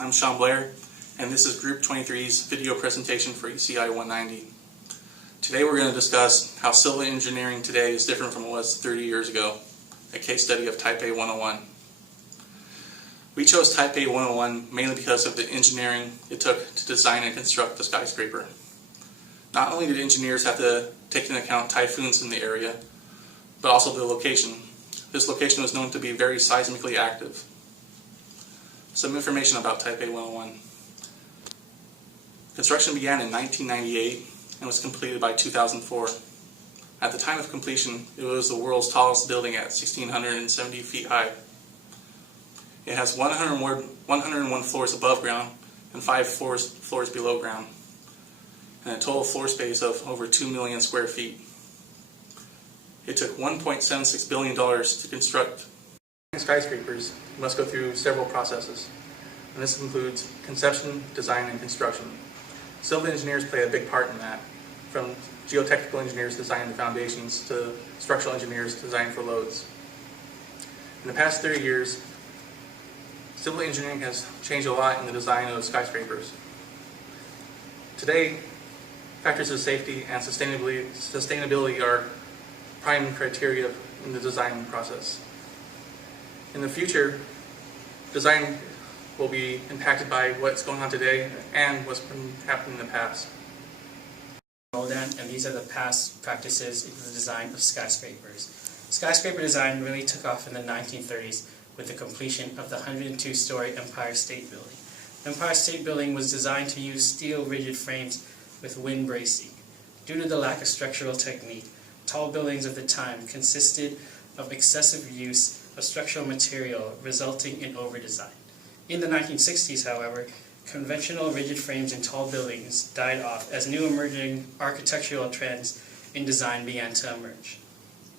I'm Sean Blair, and this is Group 23's video presentation for ECI190. Today we're going to discuss how civil engineering today is different from it was 30 years ago, a case study of Type A 101. We chose Type A 101 mainly because of the engineering it took to design and construct the skyscraper. Not only did engineers have to take into account typhoons in the area, but also the location. This location was known to be very seismically active. Some information about Type A 101. Construction began in 1998 and was completed by 2004. At the time of completion, it was the world's tallest building at 1,670 feet high. It has 101 floors above ground and 5 floors below ground, and a total floor space of over 2 million square feet. It took $1.76 billion to construct. Skyscrapers must go through several processes, and this includes conception, design, and construction. Civil engineers play a big part in that, from geotechnical engineers designing the foundations to structural engineers designing for loads. In the past 30 years, civil engineering has changed a lot in the design of skyscrapers. Today, factors of safety and sustainability are prime criteria in the design process. In the future, design will be impacted by what's going on today and what's been happening in the past. And these are the past practices in the design of skyscrapers. Skyscraper design really took off in the 1930s with the completion of the 102-story Empire State Building. The Empire State Building was designed to use steel rigid frames with wind bracing. Due to the lack of structural technique, tall buildings of the time consisted of excessive use of structural material, resulting in over-design. In the 1960s, however, conventional rigid frames in tall buildings died off as new emerging architectural trends in design began to emerge.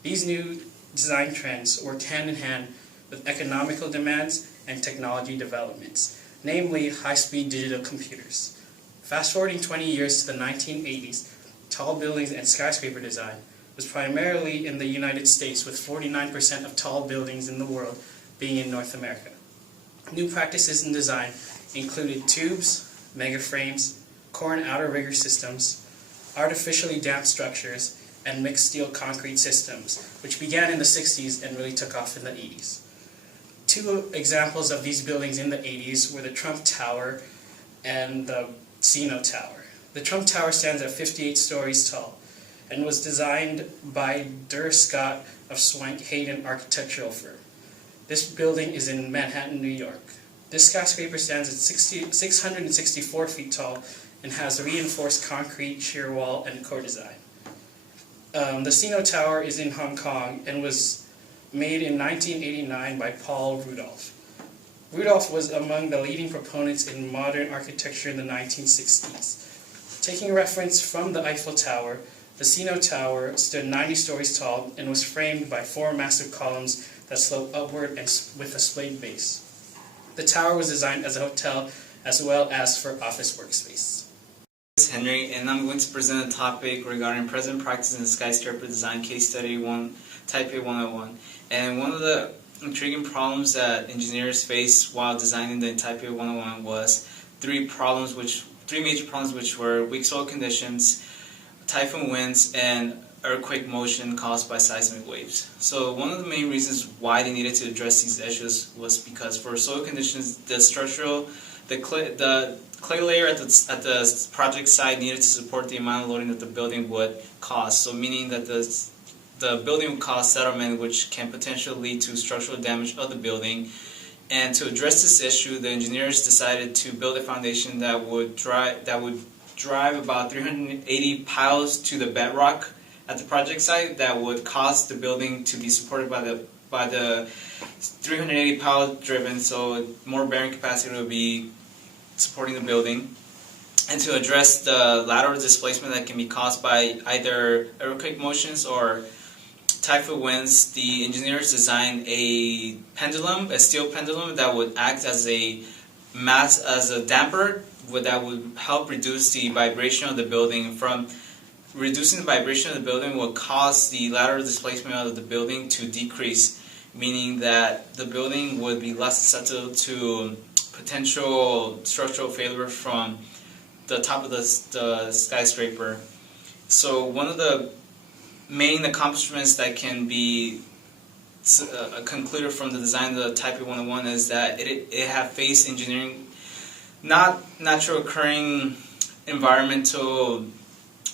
These new design trends worked hand in hand with economical demands and technology developments, namely high-speed digital computers. Fast forwarding 20 years to the 1980s, tall buildings and skyscraper design was primarily in the United States, with 49% of tall buildings in the world being in North America. New practices in design included tubes, megaframes, core and outer rigger systems, artificially damped structures, and mixed steel concrete systems, which began in the 60s and really took off in the 80s. Two examples of these buildings in the 80s were the Trump Tower and the CNO Tower. The Trump Tower stands at 58 stories tall and was designed by Durr Scott of Swank Hayden architectural firm. This building is in Manhattan, New York. This skyscraper stands at 664 feet tall and has reinforced concrete, shear wall, and core design. The CNO Tower is in Hong Kong and was made in 1989 by Paul Rudolph. Rudolph was among the leading proponents in modern architecture in the 1960s. Taking reference from the Eiffel Tower, the CNO Tower stood 90 stories tall and was framed by 4 massive columns that slope upward and with a splayed base. The tower was designed as a hotel as well as for office workspace. This is Henry, and I'm going to present a topic regarding present practice in skyscraper design case study Type A 101. And one of the intriguing problems that engineers faced while designing the Type A 101 was three major problems, which were weak soil conditions, typhoon winds, and earthquake motion caused by seismic waves. So one of the main reasons why they needed to address these issues was because for soil conditions, the clay layer at the project site needed to support the amount of loading that the building would cause. So meaning that the building would cause settlement, which can potentially lead to structural damage of the building. And to address this issue, the engineers decided to build a foundation that would drive about 380 piles to the bedrock at the project site that would cause the building to be supported by the 380 pile driven, so more bearing capacity would be supporting the building. And to address the lateral displacement that can be caused by either earthquake motions or typhoon winds, the engineers designed a pendulum, a steel pendulum that would act as a damper that would help reduce the vibration of the building. From reducing the vibration of the building will cause the lateral displacement of the building to decrease, meaning that the building would be less susceptible to potential structural failure from the top of the skyscraper. So one of the main accomplishments that can be concluded from the design of the Type A 101 is that it have faced engineering, not natural occurring environmental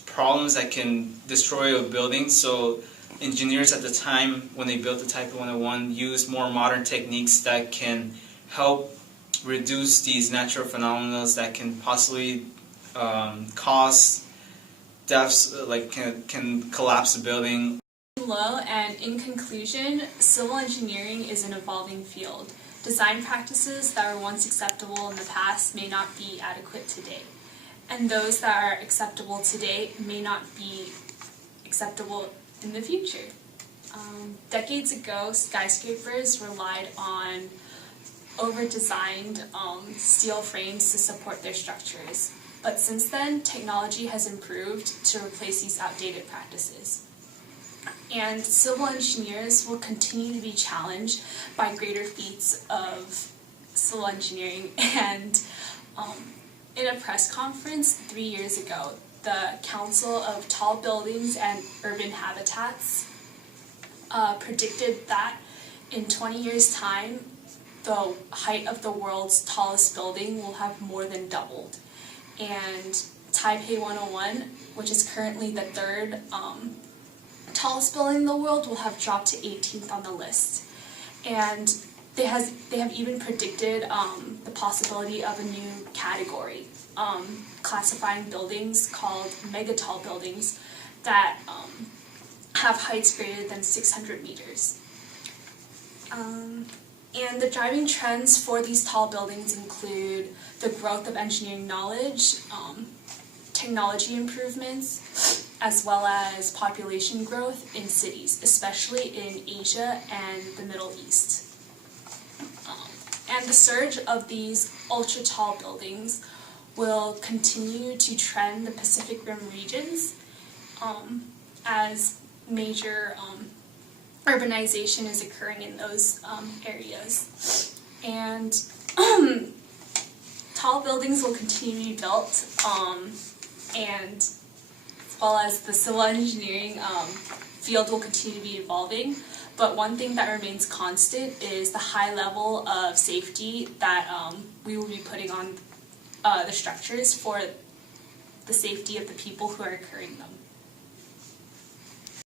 problems that can destroy a building. So engineers at the time, when they built the Type A 101, used more modern techniques that can help reduce these natural phenomena that can possibly cause deaths, like can collapse the building. Hello, and in conclusion, civil engineering is an evolving field. Design practices that were once acceptable in the past may not be adequate today, and those that are acceptable today may not be acceptable in the future. Decades ago, skyscrapers relied on over-designed steel frames to support their structures, but since then, technology has improved to replace these outdated practices. And civil engineers will continue to be challenged by greater feats of civil engineering. And in a press conference 3 years ago, the Council of Tall Buildings and Urban Habitats predicted that in 20 years' time, the height of the world's tallest building will have more than doubled. And Type A 101, which is currently the third tallest building in the world, will have dropped to 18th on the list. And they have even predicted the possibility of a new category, classifying buildings called megatall buildings that have heights greater than 600 meters. And the driving trends for these tall buildings include the growth of engineering knowledge, technology improvements, as well as population growth in cities, especially in Asia and the Middle East. And the surge of these ultra-tall buildings will continue to trend the Pacific Rim regions as major urbanization is occurring in those areas. And tall buildings will continue to be built, and as well as the civil engineering field will continue to be evolving. But one thing that remains constant is the high level of safety that we will be putting on the structures for the safety of the people who are occurring them.